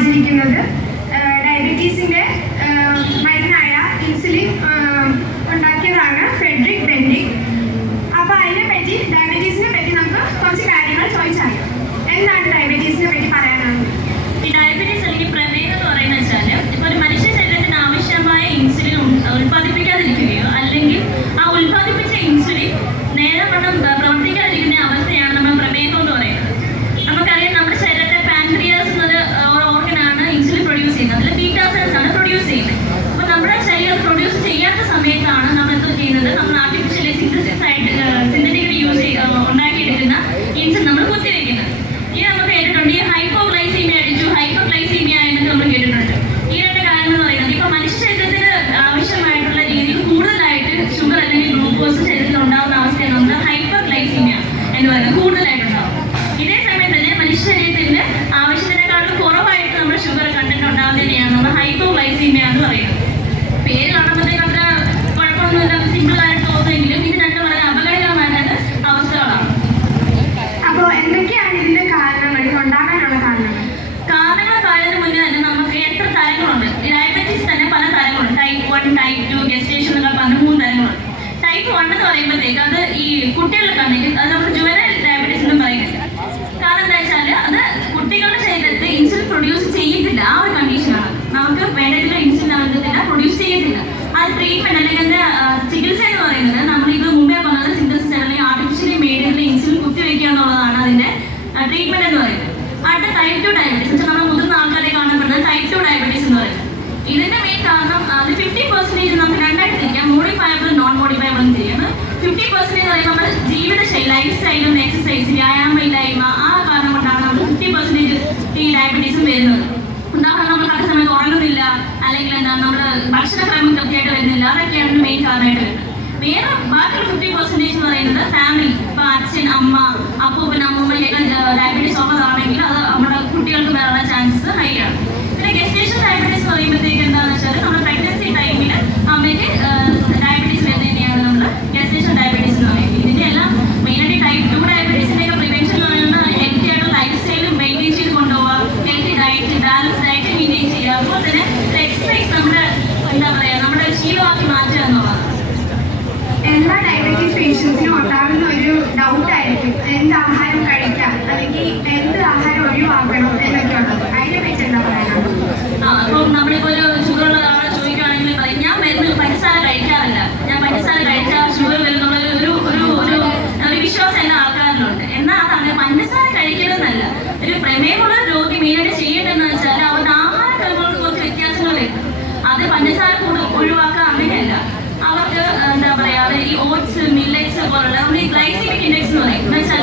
രചിച്ചിരിക്കുന്നത് ഡയബറ്റീസിന്റെ മരുന്നായ ഇൻസുലിൻ ഉണ്ടാക്കിയതാണ് ഫ്രെഡറിക് ബെൻഡിക് അപ്പൊ അതിനെ പറ്റി ഡയബറ്റീസിനെ പറ്റി നമുക്ക് കുറച്ച് കാര്യങ്ങൾ ചോദിച്ചറിയാം. എന്താണ് ഡയബറ്റീസിനെ പറ്റി പറയാനുള്ളത് ഈ ഡയബറ്റീസ് അല്ലെങ്കിൽ പ്രമേഹം എന്ന് പറയുന്നത് വെച്ചാൽ ഇപ്പോൾ ഒരു മനുഷ്യ ശരീരത്തിന് ആവശ്യമായ ഇൻസുലിൻ ഉ- ഉൽപ്പാദിപ്പിക്കാതിരിക്കുകയോ അല്ലെങ്കിൽ ആ ഉൽപ്പാദിപ്പിച്ച ഇൻസുലിൻ നേരെ വണ്ണം പ്ര- പ്രവർത്തിക്കാതിരിക്കുന്ന അവസ്ഥയാണ് നമ്മൾ പ്രമേഹം എന്ന് പറയുന്നത് നമുക്കറിയാം നമ്മുടെ ശരീരത്തെ പാൻക്രിയാസ് എന്നൊരു ഓർഗനാണ് ഇൻസുലിൻ പ്രൊഡ്യൂസ് ചെയ്യുന്നത് അതിൽ ബീറ്റാ സെൽസ് ആണ് പ്രൊഡ്യൂസ് ചെയ്യുന്നത് അപ്പോൾ നമ്മുടെ ശരീരം പ്രൊഡ്യൂസ് ചെയ്യാത്ത സമയത്താണ് നമ്മൾ എന്തോ ചെയ്യുന്നത് നമ്മൾ ആർട്ടിഫിഷ്യലി സിന്തസിസ് ആയിട്ട് സിന്തറ്റിക്കലി യൂസ് ഉണ്ടാക്കിയെടുക്കുന്ന ഇൻസുലിൻ നമ്മൾ കുത്തിവെക്കുന്നത്. ഇത് നമുക്ക് കേട്ടിട്ടുണ്ട് ഈ ഹൈപ്പോഗ്ലൈസീമിയ അടിച്ചു ഹൈപ്പോഗ്ലൈസീമിയ എന്നൊക്കെ നമ്മൾ കേട്ടിട്ടുണ്ട്. ഈ രണ്ട് കാര്യങ്ങൾ എന്ന് പറയുന്നത് ഇപ്പൊ മനുഷ്യ ശരീരത്തിന് ആവശ്യമായിട്ടുള്ള രീതിയിൽ കൂടുതലായിട്ട് ഷുഗർ അല്ലെങ്കിൽ ഗ്ലൂക്കോസ് ശരീരത്തിൽ ഉണ്ടാകുന്ന അവസ്ഥയാണ് നമ്മൾ ഹൈപ്പോഗ്ലൈസീമിയ എന്ന് പറയുന്നത്. കൂടുതലായിട്ടുണ്ടാവും. ഇതേ സമയത്ത് തന്നെ മനുഷ്യ ശരീരത്തിന്റെ ആവശ്യത്തിനേക്കാളും കുറവായിട്ട് നമ്മുടെ ഷുഗർ കണ്ടന്റ് ഉണ്ടാകുന്നതിനെയാണ് നമ്മൾ ഹൈപ്പോഗ്ലൈസീമിയ എന്ന് പറയുന്നത്. പറയുമ്പോഴത്തേക്ക് അത് ഈ കുട്ടികൾക്കാണെങ്കിൽ അത് നമ്മൾ ജുവനൽ ഡയബറ്റീസ് എന്ന് പറയുന്നത് കാരണം എന്താ വെച്ചാൽ അത് കുട്ടികളുടെ ശരീരത്തിൽ ഇൻസുലിൻ പ്രൊഡ്യൂസ് ചെയ്യത്തില്ല. ആ ഒരു കണ്ടീഷനാണ് നമുക്ക് വേണ്ടതിലുള്ള ഇൻസുലിൻ ആവുന്നതില്ല പ്രൊഡ്യൂസ് ചെയ്യത്തില്ല. അത് ട്രീറ്റ്മെന്റ് അല്ലെങ്കിൽ ചികിത്സ എന്ന് പറയുന്നത് നമ്മൾ ഇത് മുമ്പേ പറഞ്ഞത് സിന്തസിസ് അല്ലെങ്കിൽ ആർട്ടിഫിഷ്യലി മേഡിലുള്ള ഇൻസുലിൻ കുത്തിവെക്കുക എന്നുള്ളതാണ് അതിന്റെ ട്രീറ്റ്മെന്റ് എന്ന് പറയുന്നത് അടുത്ത ടൈപ്പ് ടു ഡയബറ്റീസ് വെച്ചാൽ നമ്മൾ മുതിർന്ന ആൾക്കാരെ കാണപ്പെടുന്നത് ടൈപ്പ് ടു ഡയബറ്റീസ് എന്ന് പറയുന്നത് ഇതിന്റെ മെയിൻ കാരണം അത് ഫിഫ്റ്റി പെർസെന്റേജ് നമുക്ക് രണ്ടായിട്ട് തിരിക്കാം മോഡിഫയബിൾ നോൺ മോഡിഫയബിൾ എന്ന് തിരിയാണ് ഫിഫ്റ്റി പെർസെന്റേജ് പറയുമ്പോൾ നമ്മുടെ ജീവിതശൈലി ലൈഫ് സ്റ്റൈലും എക്സസൈസ് വ്യായാമം ഇല്ലായ്മ ആ കാരണം കൊണ്ടാണ് നമുക്ക് ഫിഫ്റ്റി പെർസെന്റേജ് ഈ ഡയബറ്റീസും വരുന്നത്. ഉദാഹരണം നമ്മൾ കറക്റ്റ് സമയത്ത് ഉറങ്ങുന്നില്ല അല്ലെങ്കിൽ എന്താ നമ്മുടെ ഭക്ഷണക്രമം കൃത്യമായിട്ട് വരുന്നില്ല. അതൊക്കെയാണ് മെയിൻ കാരണമായിട്ട് വരുന്നത്. വേറെ ബാക്കിയുള്ള ഫിഫ്റ്റി പെർസെന്റേജ് എന്ന് പറയുന്നത് ഫാമിലി ഇപ്പൊ അച്ഛൻ അമ്മ അപ്പൂപ്പൻ അമ്മൂമ്മയൊക്കെ ഡയബറ്റീസ് പേഷ്യൻസിനും ഉണ്ടാകുന്ന ഒരു ഡൗട്ട് ആയിരിക്കും. എന്ത് ആഹാരം കഴിക്കാം? അല്ലെങ്കിൽ എന്ത് ആഹാരം ഒഴിവാക്കണം എന്നൊക്കെ ഉള്ളത് അതിനെ പറ്റി എന്താ പറയാനുള്ളത് അപ്പം നമ്മളിപ്പോ ഒരു ഷുഗർ ഉള്ള ഞാൻ ഞാൻ പഞ്ചസാര കഴിച്ചാൽ ഷുഗർ ഒരു ഒരു ഒരു ഒരു ഒരു രോഗി അത് പഞ്ചസാര അങ്ങനെയല്ല. അവർക്ക് എന്താ പറയാ ഈ ഓട്സ് മില്ലറ്റ്സ് പോലുള്ള നമ്മൾ ഈ ഗ്ലൈസിമിക് ഇൻഡെക്സ്